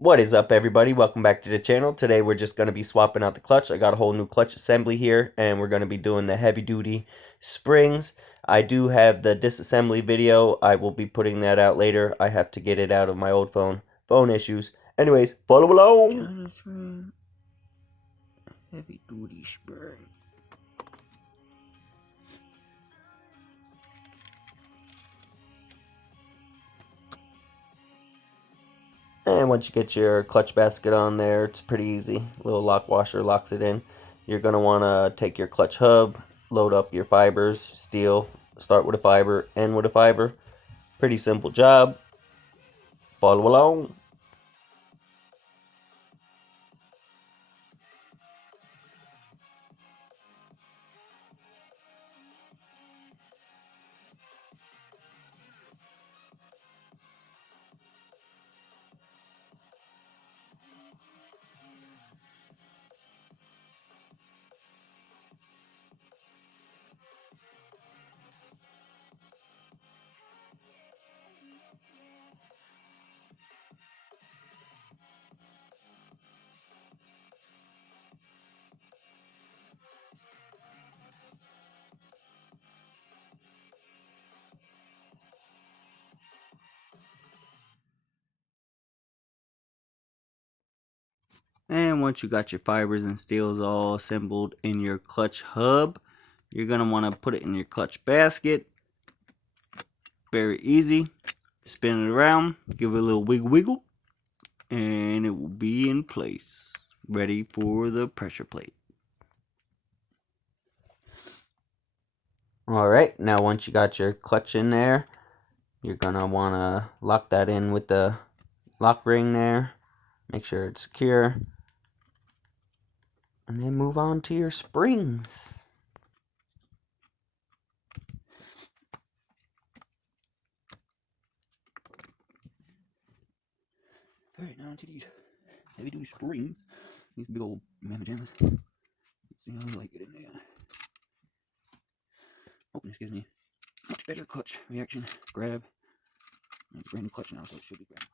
What is up, everybody? Welcome back to the channel. Today we're just going to be swapping out the clutch. I got a whole new clutch assembly here, and we're going to be doing the heavy duty springs. I do have the disassembly video. I will be putting that out later. I have to get it out of my old phone. Phone issues. Anyways, follow along. Heavy duty spring. And once you get your clutch basket on there, it's pretty easy. Little lock washer locks it in. You're going to want to take your clutch hub, load up your fibers, steel, start with a fiber, end with a fiber. Pretty simple job. Follow along. And once you got your fibers and steels all assembled in your clutch hub, you're going to want to put it in your clutch basket. Very easy. Spin it around, give it a little wiggle wiggle, and it will be in place, ready for the pressure plate. Alright, now once you got your clutch in there, you're going to want to lock that in with the lock ring there. Make sure it's secure. And then move on to your springs. Alright, now onto these heavy duty springs. These big old mamma jammas. Let's see how they like it in there. Hoping this gives me much better clutch reaction. Grab. It's a brand new clutch now, so it should be grab.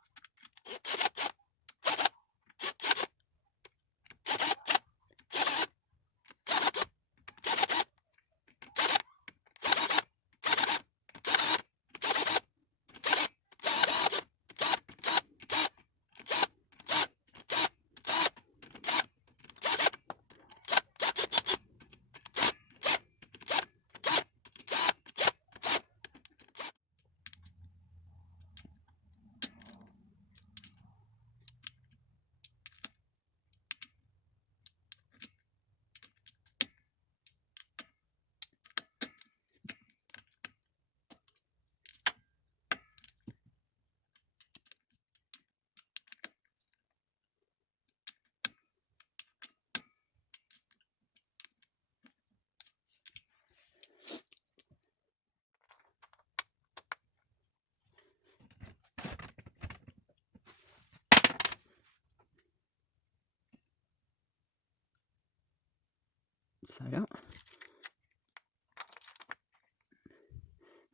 Side out.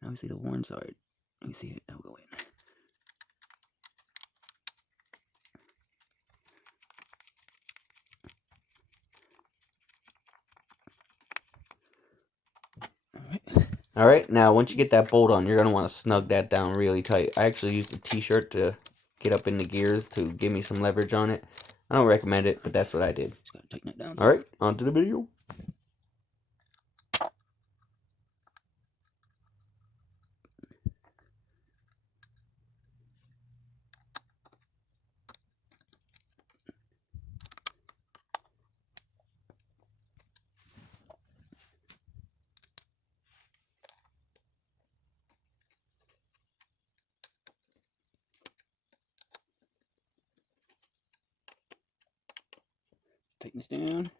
Now we see the one side. Let me see it. That'll go in. Alright, now once you get that bolt on, you're going to want to snug that down really tight. I actually used a t-shirt to get up in the gears to give me some leverage on it. I don't recommend it, but that's what I did. Just gotta tighten it down. Alright, on to the video. Tighten this down.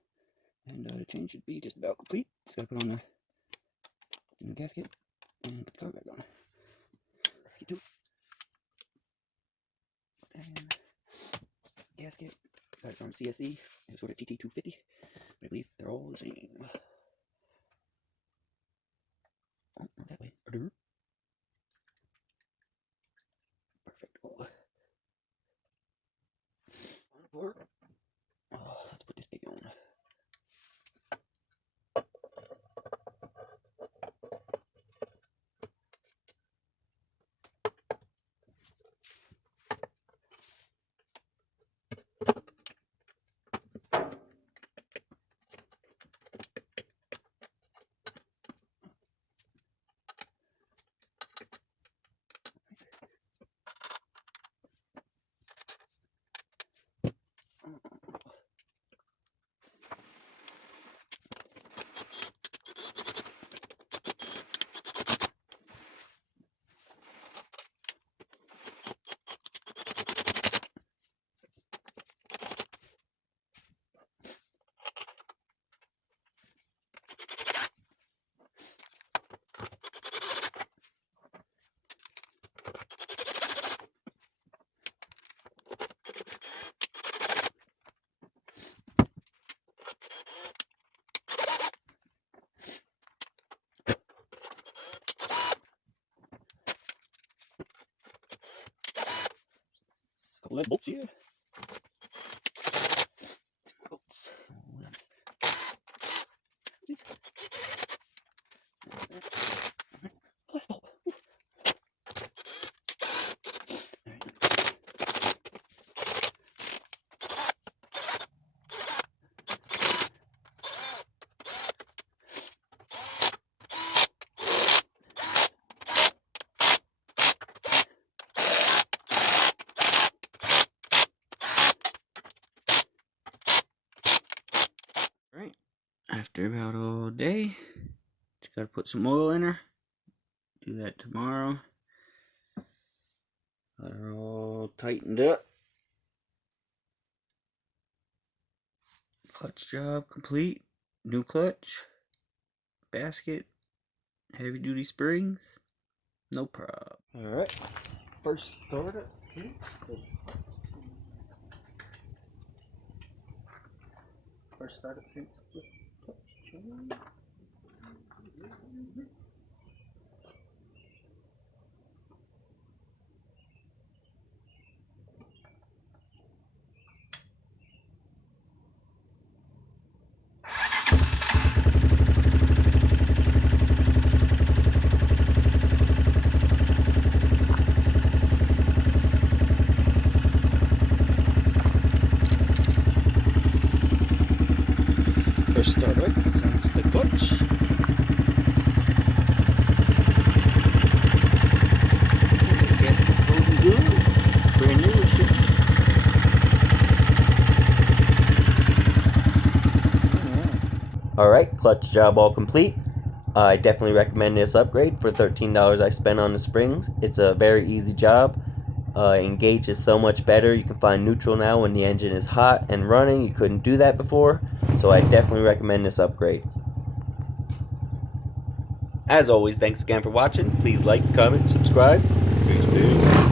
And the chain should be just about complete. Just gotta put on the gasket and put the cover back on. Get to it. And gasket. Got it from CSE. It was sort of TT250. But I believe they're all the same. Oh, not that way. Perfect. Oh. Oh, let's put this baby on. Couple of bolts here. Last bolt. Right. After about all day, just gotta put some oil in her. Do that tomorrow. Got her all tightened up. Clutch job complete. New clutch, basket, heavy duty springs. No problem. Alright. First startup. First startup since the clutch. First startup since the clutch. Gasket holding good. Brand new shit. Alright, clutch job all complete. I definitely recommend this upgrade for $13 I spent on the springs. It's a very easy job. Engage is so much better. You can find neutral now when the engine is hot and running. You couldn't do that before, so I definitely recommend this upgrade. As always, thanks again for watching. Please like, comment, subscribe. Peace.